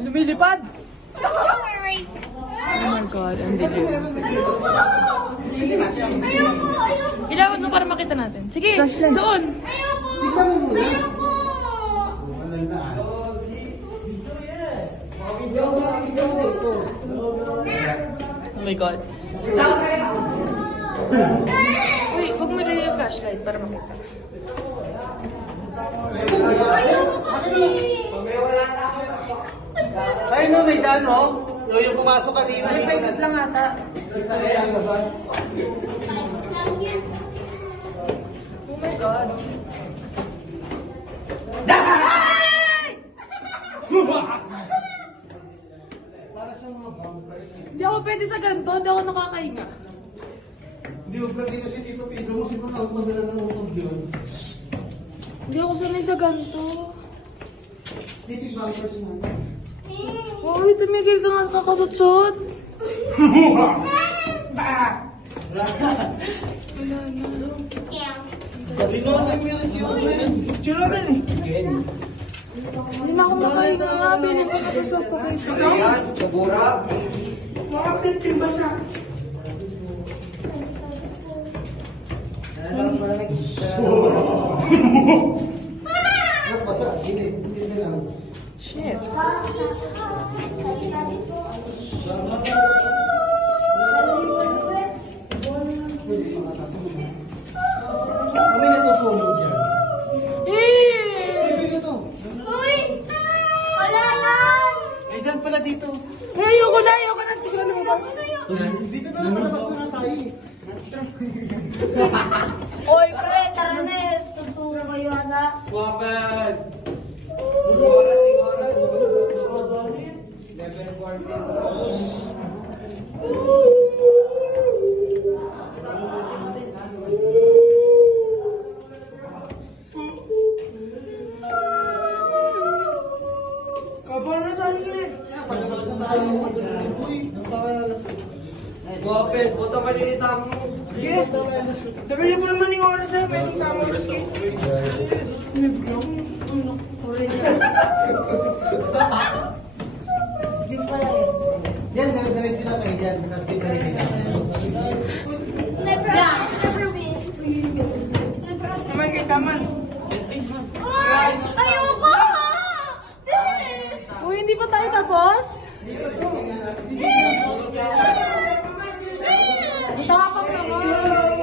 Lumilipad! Oh my God, ang dilim. Ilawan mo para makita natin. Sige, doon! Oh my God. Uy, huwag mo ilagay yung flashlight para makita. Ay no, may dano. Yung pumasok kanina. May paikot lang ata. Oh my God. Hindi ako pwede sa ganito, hindi ako nakakahinga. Hindi mo pwede kasi Tito Pido mo. Sino na utog nila ng utog yun? Hindi ako sanay sa ganito. Titi bumpers mo. Uy, tumigil ka nga kakasutsot. Wala na. Hindi na ako makahinga nga, bilhin ko na sa sopa. Sabura. Makakit yung basa. Basa, hindi lang. Shit. Kami natutulog dyan. Sino to? Wala lang! Ay, dyan pala dito. Ay, ayoko na. Siguro lumabas. Dito na, palabas na tayo. Oy, pre, tara na eh. Tutura kayo, anak. Wapad! Sigora. Level 14. Kabar na tayo rin. Palabas na tayo. Uy, Wapad, buta malinita mo. yes. Sabihin mo naman yung oras na pwedeng tama. Di pala eh. Yan, dala-dala sila kayo dyan. Tapos kita rin nila. Never win. Naman kay Taman. Ay, ayoko! Uy, hindi pa tayo tapos? Tapang naman.